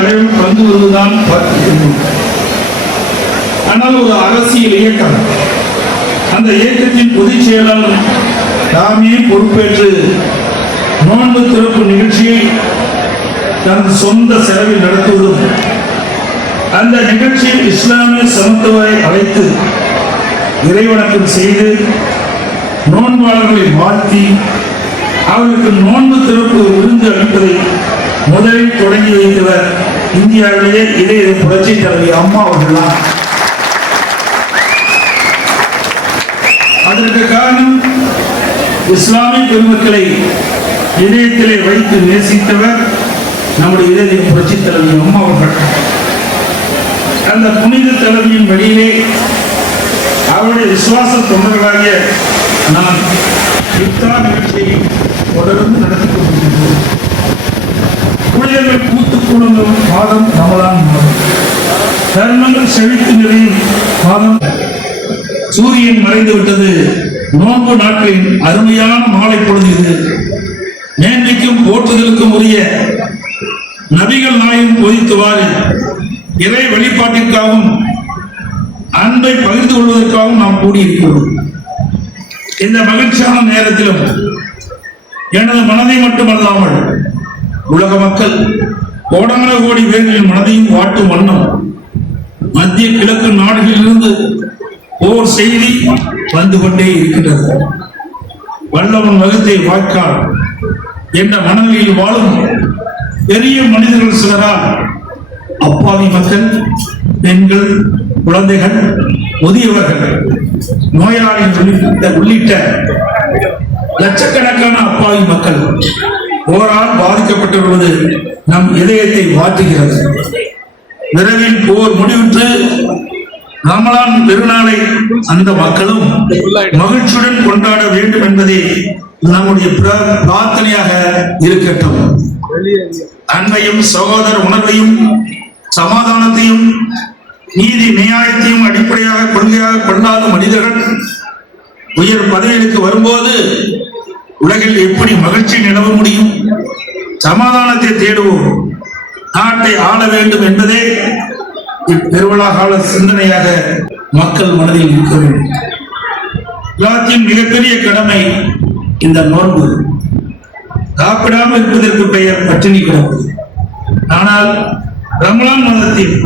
தலைவர் கலந்து வருவதுதான் பார்க்கிறோம். ஆனால் ஒரு அரசியல் இயக்கம், அந்த இயக்கத்தின் பொதுச் செயலாளர் தாமே பொறுப்பேற்று நோன்பு திறப்பு நிகழ்ச்சியை தனது சொந்த செலவில் நடத்துவதும், அந்த நிகழ்ச்சியில் இஸ்லாமிய சமத்துவரை அழைத்து இறைவணக்கம் செய்து நோன்பாளர்களை வாழ்த்தி அவர்களுக்கு நோன்பு திறப்பு விருந்து அளிப்பதை முதலில் தொடங்கி வைத்தவர் இந்தியாவிலேயே இதய புரட்சி தலைவி அம்மா அவர்கள்தான். அதற்கு காரணம் இஸ்லாமிய பெருமக்களை இதயத்திலே வைத்து நேசித்தவர் நம்முடைய இதய புரட்சி தலைவி அம்மா அவர்கள். அந்த புனித தலைவியின் வழியிலே அவருடைய விசுவாச தொண்டர்களாகிய நான் இஃப்தார் நிகழ்ச்சியை தொடர்ந்து நடத்தி கொண்டிருக்கிறோம். புனிதர்கள் பூத்து குழுங்கும் மாதம் ரமலான் மாதம், தர்மங்கள் செழித்து நிறையும் மாதம். சூரியன் மறைந்து விட்டது. நோன்பு நாட்களின் அருமையான மாலை பொழுது இது. மேன்மைக்கும் போற்றுதலுக்கும் உரிய நபிகள் நாயகம் போதித்துவாறு இறை வெளிப்பாட்டிற்காகவும் அன்பை பகிர்ந்து கொள்வதற்காகவும் நாம் கூடியிருக்கிறோம். இந்த மகிழ்ச்சியான நேரத்திலும் எனது மனதை மட்டுமல்லாமல் உலக மக்கள் கோடான கோடி பேர்களின் மனதையும் வாட்டும் வண்ணம் மத்திய கிழக்கு நாடுகளிலிருந்து ஓர் செய்தி வந்து கொண்டே இருக்கின்றது. வல்லவன் வகுத்தை வாய்க்கால் என்ற மனநிலையில் வாழும் பெரிய மனிதர்கள் சிலரால் அப்பாவி மக்கள், பெண்கள், குழந்தைகள், முதியவர்கள், நோயாளிகள் உள்ளிட்ட லட்சக்கணக்கான அப்பாவி மக்கள் போரால் பாதிக்கப்பட்டு வருவது நம் இதயத்தை வாட்டுகிறது. விரைவில் போர் முடிவுற்று ரமலான் பெருநாளை அந்த மக்களும் மகிழ்ச்சியுடன் கொண்டாட வேண்டும் என்பதே நம்முடைய பிரார்த்தனையாக இருக்கட்டும். அன்பையும் சகோதர உணர்வையும் சமாதானத்தையும் நீதி நியாயத்தையும் அடிப்படையாக கொள்கையாக கொண்டாத மனிதர்கள் உயர் பதவிகளுக்கு வரும்போது உலகில் எப்படி மகிழ்ச்சி நிலவ முடியும்? சமாதானத்தை தேடுவோம், நாட்டை ஆள வேண்டும் என்பதே இப்பெருவிழா கால சிந்தனையாக மக்கள் மனதில் இருக்க வேண்டும். எல்லாத்தின் மிகப்பெரிய கடமை இந்த நோன்பு. சாப்பிடாமல் இருப்பதற்கு பெயர் பட்டினி கிடப்பது. ஆனால் ரமலான் மாதத்தில்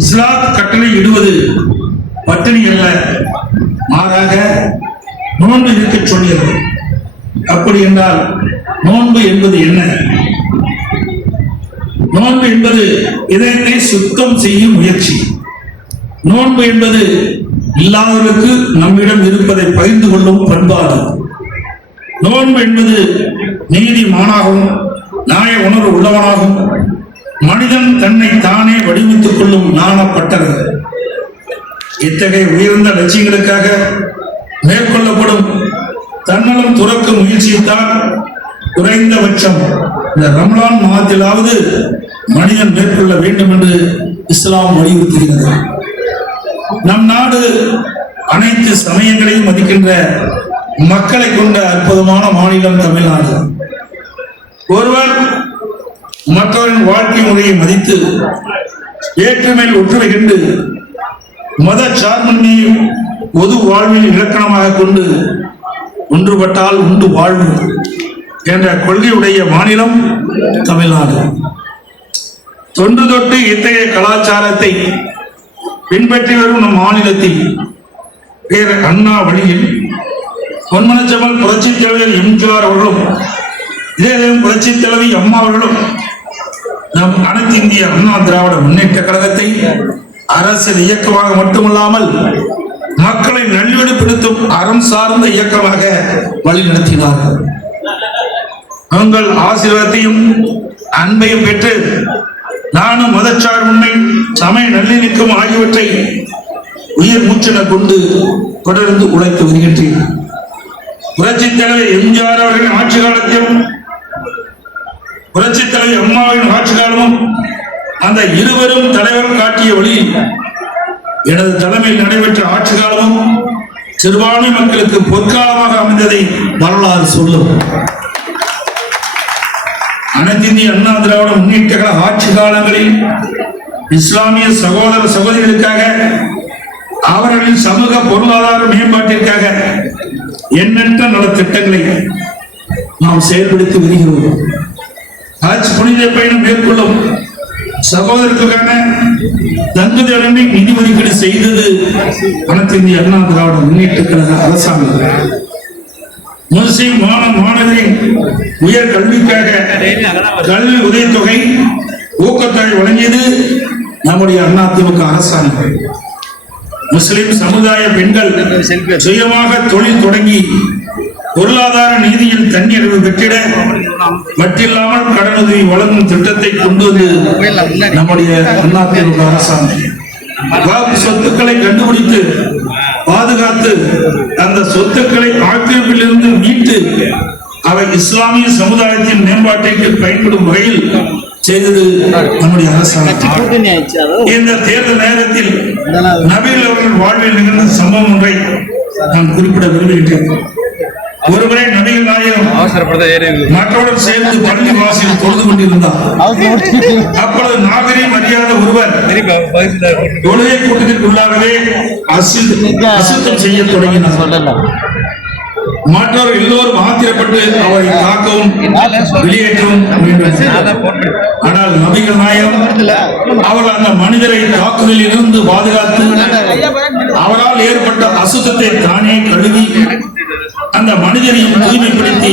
இஸ்லாம் கட்டளை இடுவது பட்டினி அல்ல, மாறாக நோன்பு இருக்க சொல்கிறது. அப்படி என்றால் நோன்பு என்பது என்ன? நோன்பு என்பது இதயத்தை சுத்தம் செய்யும் முயற்சி. நோன்பு என்பது இல்லாதவர்களுக்கு நம்மிடம் இருப்பதை பகிர்ந்து கொள்ளும் பண்பாடு. நோன்பு என்பது நீதிமானாகவும் நியாய உணர்வு உள்ளவனாகவும் மனிதன் தன்னை தானே வடிவமைத்துக் கொள்ளும் நாணப்பட்டது. இத்தகைய உயர்ந்த லட்சியங்களுக்காக மேற்கொள்ளப்படும் தன்னலம் துறக்கும் முயற்சியைத்தான் குறைந்தபட்சம் இந்த ரமலான் மாதத்திலாவது மனிதன் மேற்கொள்ள வேண்டும் என்று இஸ்லாம் வலியுறுத்துகிறது. நம் நாடு அனைத்து சமயங்களையும் மதிக்கின்ற மக்களை கொண்ட அற்புதமான மாநிலம் தமிழ்நாடு. ஒருவர் மற்றவரின் வாழ்க்கை முறையை மதித்து வேற்றுமையில் ஒற்றுமை கண்டு மத சார்பின்மையை பொது வாழ்வில் இலக்கணமாக கொண்டு ஒன்றுபட்டால் உண்டு வாழ்வு என்ற கொள்கையுடைய மாநிலம் தமிழ்நாடு. தொன்று தொட்டு இத்தகைய கலாச்சாரத்தை பின்பற்றி வரும் நம் மாநிலத்தில் பேர் அண்ணா வழியில் பொன்மனச்செம்மல் புரட்சி தலைவர் எம்ஜிஆர் அவர்களும் இதே புரட்சி தலைவி அம்மா அவர்களும் நம் அனைத்து இந்திய அண்ணா திராவிட முன்னேற்ற கழகத்தை அரசியல் இயக்கமாக மட்டுமல்லாமல் மக்களை நல்வழிப்படுத்தும் அறம் சார்ந்த இயக்கமாக வழிநடத்தினார்கள். உங்கள் ஆசீர்வாதத்தையும் அன்பையும் பெற்று நானும் மதச்சார்பின்மை, சமய நல்லிணக்கம் ஆகியவற்றை உயிர் மூச்சென கொண்டு தொடர்ந்து உழைத்து வருகின்றேன். புரட்சித் தலைவர் எம்ஜிஆர் அவர்களின் ஆட்சி காலத்திலும் புரட்சித் தலைவர் அம்மாவின் ஆட்சி காலமும் அந்த இருவரும் தலைவர்கள் காட்டிய வழியில் எனது தலைமையில் நடைபெற்ற ஆட்சி காலமும் சிறுபான்மை மக்களுக்கு பொற்காலமாக அமைந்ததை வரலாறு சொல்லும். அனைத்து இந்திய அண்ணா திராவிட முன்னேற்ற கழக ஆட்சி காலங்களில் இஸ்லாமிய சகோதர சகோதரிகளுக்காக அவர்களின் சமூக பொருளாதார மேம்பாட்டிற்காக எண்ணற்ற நலத்திட்டங்களை நாம் செயல்படுத்தி வருகிறோம். ஹஜ் புனித பயணம் மேற்கொள்ளும் சகோதரர்களுக்கான தங்குதடனை நிதி ஒதுக்கீடு செய்தது அனைத்து இந்திய அண்ணா திராவிட முன்னேற்ற கழக அரசாங்கம். முஸ்லிம் மாணவரின் உயர் கல்விக்காக கல்வி உதவித்தொகை ஊக்கத்தொகை வழங்கியது நம்முடைய அதிமுக அரசாங்கம். முஸ்லிம் சமுதாய பெண்கள் சுயமாக தொழில் தொடங்கி பொருளாதார நீதியில் தன்னிறைவு பெற்றிட மட்டில்லாமல் கடனுதவி வழங்கும் திட்டத்தை கொண்டு வந்து நம்முடைய அதிமுக அரசாங்கம் வக்ஃப் சொத்துக்களை கண்டுபிடித்து பாதுகாத்து அந்த சொத்துக்களை ஆக்கிரமிப்பில் இருந்து மீட்டு அவை இஸ்லாமிய சமுதாயத்தின் மேம்பாட்டிற்கு பயன்படும் வகையில் செய்தது நம்முடைய அரசாங்கம். இந்த தேர்தல் நேரத்தில் நபிகள் அவர்கள் வாழ்வில் நிகழ்ந்த சம்பவம் ஒன்றை நான் குறிப்பிட விரும்புகின்றேன். ஒருமுறை நபிகள் நாயகம் மற்றவர்கள் சேர்ந்து பள்ளி வாசலில் தொழுது கொண்டிருந்தார். அப்பொழுது நாகரீகம் அறியாத ஒருவர் தொழுகை கூட்டத்திற்குள்ளாகவே அசுத்தம் செய்ய தொடங்கினார். மற்றவர்கள் எல்லோரும் ஆத்திரப்பட்டு அவரை தாக்கவும் வெளியேற்றவும் வேண்டும். ஆனால் நபிகள் நாயகம் அவர்கள் அந்த மனிதரை தாக்குதலில் இருந்து பாதுகாத்து அவரால் ஏற்பட்ட அசுத்தத்தை தானே கழுவி அந்த மனிதனையும் தூய்மைப்படுத்தி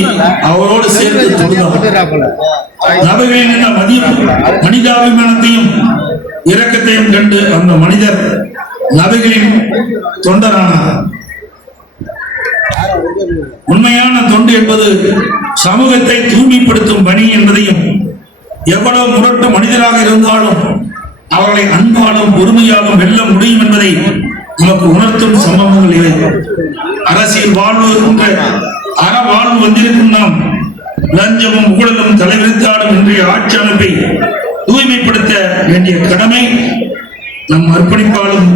அவரோடு சேர்த்து தொழுதார். நபிகளின் இந்த மனிதாபிமானத்தையும் இரக்கத்தையும் கண்டு அந்த மனிதர் நபிகளின் தொண்டரானார். உண்மையான தொண்டு என்பது சமூகத்தை தூய்மைப்படுத்தும் பணி என்பதையும் எவ்வளவு முரட்டு மனிதராக இருந்தாலும் அவர்களை அன்பாலும் பொறுமையாலும் வெல்ல முடியும் என்பதை நமக்கு உணர்த்தும் சம்பவங்கள் இவை. அரசியல் வாழ்வு என்ற அற வாழ்வு வந்திருக்கும் நாம் லஞ்சமும் ஊழலும் தலைவிரித்தாடும் இன்றைய ஆட்சி அமைப்பை தூய்மைப்படுத்த வேண்டிய கடமை நம் அர்ப்பணிப்பாலும்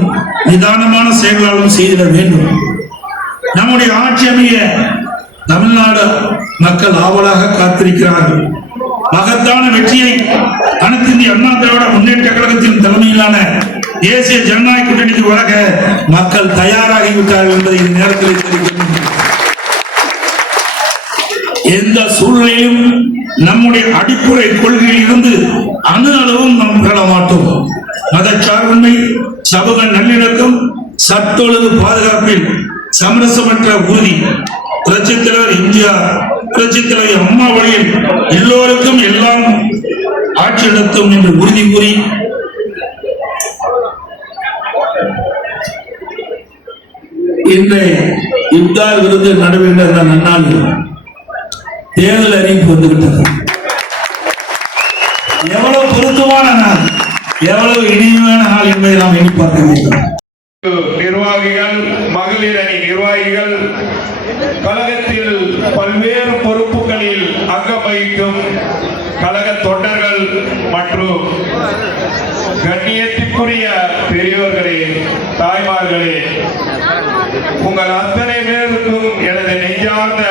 நிதானமான செயல்களாலும் செய்திட வேண்டும். நம்முடைய ஆட்சி அமைய தமிழ்நாடு மக்கள் ஆவலாக காத்திருக்கிறார்கள். மகத்தான வெற்றியை அனைத்து இந்திய அண்ணா திராவிட முன்னேற்ற கழகத்தின் தலைமையிலான தேசிய ஜனநாயக கூட்டணிக்கு வழங்க மக்கள் தயாராகிவிட்டார்கள் என்பதை இந்த நேரத்தில் தெரிவிக்கின்றனர். எந்த சூழ்நிலையும் நம்முடைய அடிப்படை கொள்கையில் இருந்து அணு அளவும் நாம் பெற மாட்டோம். மதச்சார்பின்மை, சமூக நல்லிணக்கம், சட்ட ஒழுங்கு பாதுகாப்பில் சமரசமற்ற உறுதி. புரட்சித் தலைவர் எம்ஜிஆர், புரட்சித் தலைவர் அம்மா வழியில் எல்லோருக்கும் எல்லாம் ஆட்சி நடத்தும் என்று உறுதி கூறி இன்றைய இப்தார் விருது நடைபெற்ற நன்னாள் தேர்தல் அறிவிப்பு வந்துவிட்டது. எவ்வளவு பொருத்தமான நாள், எவ்வளவு இனிமையான நாள் என்பதை நாம் எண்ணி பார்க்க வேண்டும். நிர்வாகிகள், மகளிர் அணி நிர்வாகிகள், கழகத்தில் பல்வேறு பொறுப்புகளில் அங்கம் வகிக்கும் கழக தொண்டர்கள் மற்றும் கண்ணியத்திற்குரிய பெரியோர்களே, தாய்மார்களே, உங்கள் அத்தனை பேருக்கும் எனது நெஞ்சார்ந்த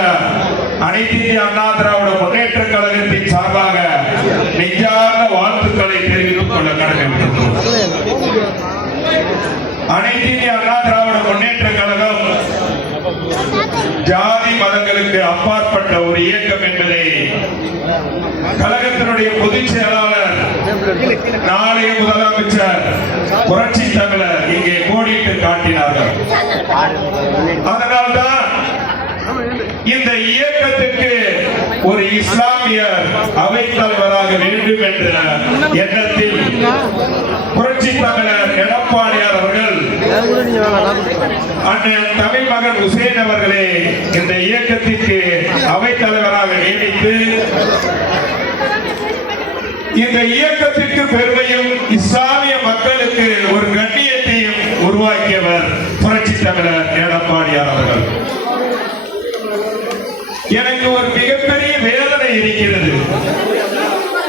அனைத்து இந்திய அண்ணா திராவிட முன்னேற்ற கழகத்தின் சார்பாக நெஞ்சார்ந்த வாழ்த்துக்களை தெரிவித்துக் கொள்ள கடமைப்பட்டோம். அனைத்து இந்திய அண்ணா திராவிட முன்னேற்ற கழகம் ஜாதி மதங்களுக்கு அப்பாற்பட்ட ஒரு இயக்கம் என்பதை கழகத்தினுடைய பொதுச் செயலாளர், நாளைய முதலமைச்சர், புரட்சி தமிழர் இங்கே கோடிட்டு காட்டினார்கள். அதனால்தான் இந்த இயக்கத்துக்கு ஒரு இஸ்லாமியர் அவைத் தலைவராக வேண்டும் என்ற எண்ணத்தில் புரட்சி தமிழர் எடப்பாடியார் அவர்கள் அண்ணன் தமிழ் மகன் உசேன் அவர்களே இந்த இயக்கத்திற்கு அவைத் தலைவராக நியமித்து இந்த இயக்கத்திற்கு பெருமையும் இஸ்லாமிய மக்களுக்கு ஒரு கண்ணியத்தையும் உருவாக்கியவர் புரட்சி தமிழர் எடப்பாடியார் அவர்கள். எனக்கு ஒரு மிகப்பெரிய வேதனை இருக்கிறது.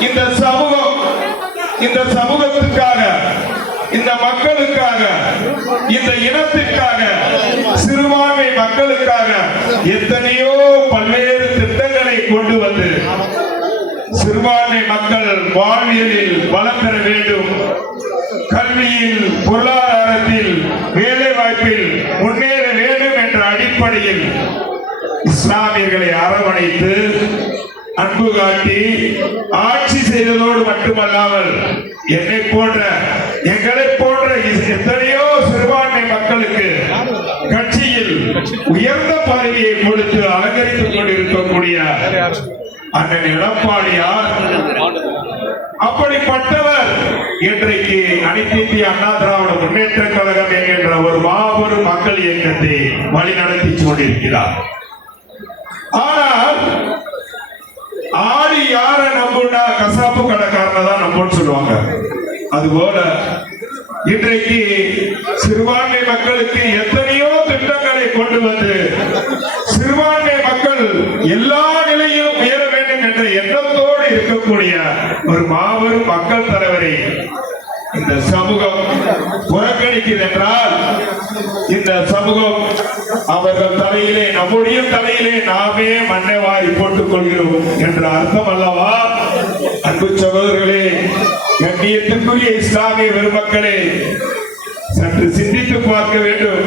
இந்த சமூகம், இந்த சமூகத்துக்காக, இந்த மக்களுக்காக, இந்த இனத்திற்காக, சிறுபான்மை மக்களுக்காக எத்தனையோ பல்வேறு திட்டங்களை கொண்டு வந்து சிறுபான்மை மக்கள் வாழ்வியலில் வளம் பெற வேண்டும், கல்வியில், பொருளாதாரத்தில், வேலை வாய்ப்பில் முன்னேற வேண்டும் என்ற அடிப்படையில் இஸ்லாமியர்களை அரவணைத்து அன்பு காட்டி ஆட்சி செய்ததோடு மட்டுமல்லாமல் எங்களை போன்ற எத்தனையோ சிறுபான்மை மக்களுக்கு கட்சியில் உயர்ந்த பதவியை கொடுத்து அலங்கரித்துக் கொண்டிருக்கக்கூடிய அண்ணன் எடப்பாடியார் அப்படிப்பட்டவர் இன்றைக்கு அனைத்து இந்திய அண்ணா திராவிட முன்னேற்ற கழகம் என்கின்ற ஒரு மாபெரும் மக்கள் இயக்கத்தை வழிநடத்தி கொண்டிருக்கிறார். ஆனால் ஆடி யார நம்புனா கசாப்பு கடைக்காரனை தான் நம்புன்னு சொல்லுவாங்க. அதுபோல இன்றைக்கு சிறுபான்மை மக்களுக்கு எத்தனையோ திட்டங்களை கொண்டு வந்து சிறுபான்மை மக்கள் எல்லா நிலையிலும் உயர வேண்டும் என்ற எண்ணத்தோடு இருக்கக்கூடிய ஒரு மாபெரும் மக்கள் தலைவரை இந்த சமூகம் புறக்கணிக்கிறது என்றால் இந்த சமூகம் அவர்கள் தலையிலே, நம்முடைய தலையிலே நாமே மண்ணை வாரி போட்டுக் கொள்கிறோம் என்ற அர்த்தம் அல்லவா? அன்பு சகோதரர்களே, கண்ணியத்திற்குரிய இஸ்லாமிய பெருமக்களே, சற்று சிந்தித்து பார்க்க வேண்டும்.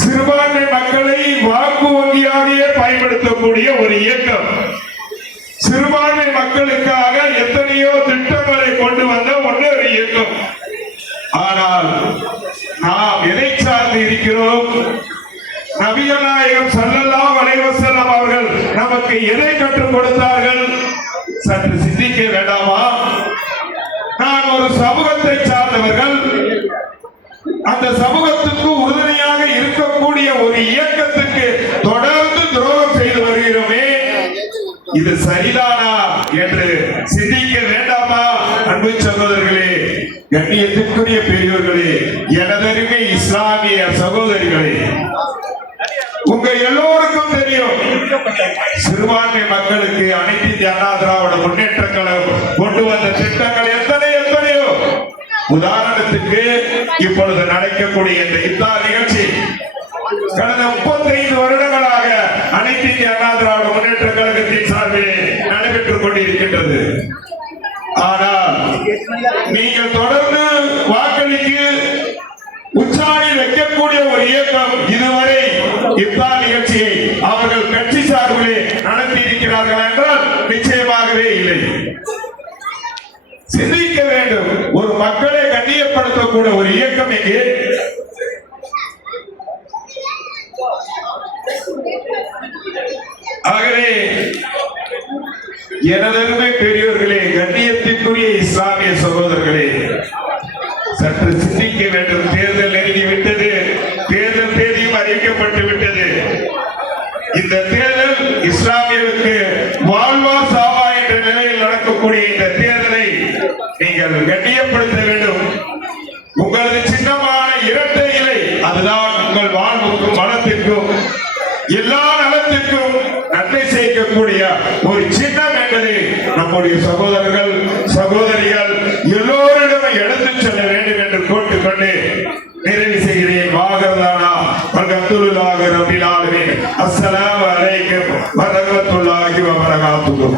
சிறுபான்மை மக்களை வாக்கு வங்கியாகவே பயன்படுத்தக்கூடிய ஒரு இயக்கம், சிறுபான்மை மக்களுக்காக எத்தனையோ திட்டங்களை கொண்டு வந்த ஒன்னொரு இயக்கம். ஆனால் நாம் எதை சார்ந்து இருக்கிறோம்? நபிகள் நாயகம் ஸல்லல்லாஹு அலைஹி வஸல்லம் அவர்கள் நமக்கு எதை கற்றுக் கொடுத்தார்கள்? சற்று சிந்திக்க வேண்டாமா? நான் ஒரு சமூகத்தை சார்ந்தவர்கள், அந்த சமூகத்துக்கு உறுதுணையாக இருக்கக்கூடிய ஒரு இயக்கத்துக்கு தொடர்ந்து துரோகம் செய்து வருகிறோமே, இது சரிதானா என்று சிந்திக்க வேண்டாமா? அன்பு சகோதரர்களே, கண்ணியத்திற்குரிய பெரியோர்களே, எனதருமை இஸ்லாமிய சகோதரிகளே, உங்க எல்லோருக்கும் தெரியும், சிறுபான்மை மக்களுக்கு அனைத்து இந்திய அண்ணா திராவிட முன்னேற்ற கழகம் கொண்டு வந்த திட்டங்கள் எத்தனையோ. உதாரணத்துக்கு இப்பொழுது நடக்கக்கூடிய இந்த இஃப்தார் நிகழ்ச்சி கடந்த 35 வருடங்களாக அனைத்து இந்திய அண்ணா திராவிட முன்னேற்ற கழகத்தின் சார்பிலே நடைபெற்றுக் கொண்டிருக்கின்றது. ஆனால் நீங்கள் தொடர்ந்து வாக்களிக்கு உச்சாணி வைக்கக்கூடிய ஒரு இயக்கம் இதுவரை இஃப்தார் நிகழ்ச்சியை அவர்கள் கட்சி சார்பிலே நடத்தி இருக்கிறார்கள் என்றால் நிச்சயமாகவே இல்லை. சிந்திக்க வேண்டும். ஒரு மக்களை கண்ணியப்படுத்தக்கூடிய ஒரு இயக்கம் எங்கே? ஆகவே எனதருமை பெரியோர்களே, கண்ணியத்திற்குரிய இஸ்லாமிய சகோதரர்களே, சற்று சிந்திக்க வேண்டும். தேர்தல் நெருங்கிவிட்டது, தேர்தல் தேதியும் அறிவிக்கப்பட்டு விட்டது. இந்த தேர்தல் இஸ்லாமியர்களுக்கு வாழ்வா சாவா என்ற நிலையில் நடக்கக்கூடிய இந்த தேர்தலை நீங்கள் கண்ணியப்படுத்த வேண்டும். உங்களது சின்னமான இரட்டை இலை, அதுதான் உங்கள் வாழ்வுக்கும் வளத்திற்கும் எல்லா நலத்திற்கும் நன்மை செய்யக்கூடிய ஒரு சின்னம் என்பதை நம்முடைய சகோதரர்கள் சகோதரிகள் எல்லோரிடமும் எடுத்துச் செல்ல வேண்டும் என்று கேட்டுக்கொண்டு நிறைவு செய்கிறேன். வாகர்தானா வல்ஹம்துலில்லாஹி ரப்பில் ஆலமீன். அஸ்ஸலாமு அலைக்கும் வரஹ்மத்துல்லாஹி வபரகாத்துஹு.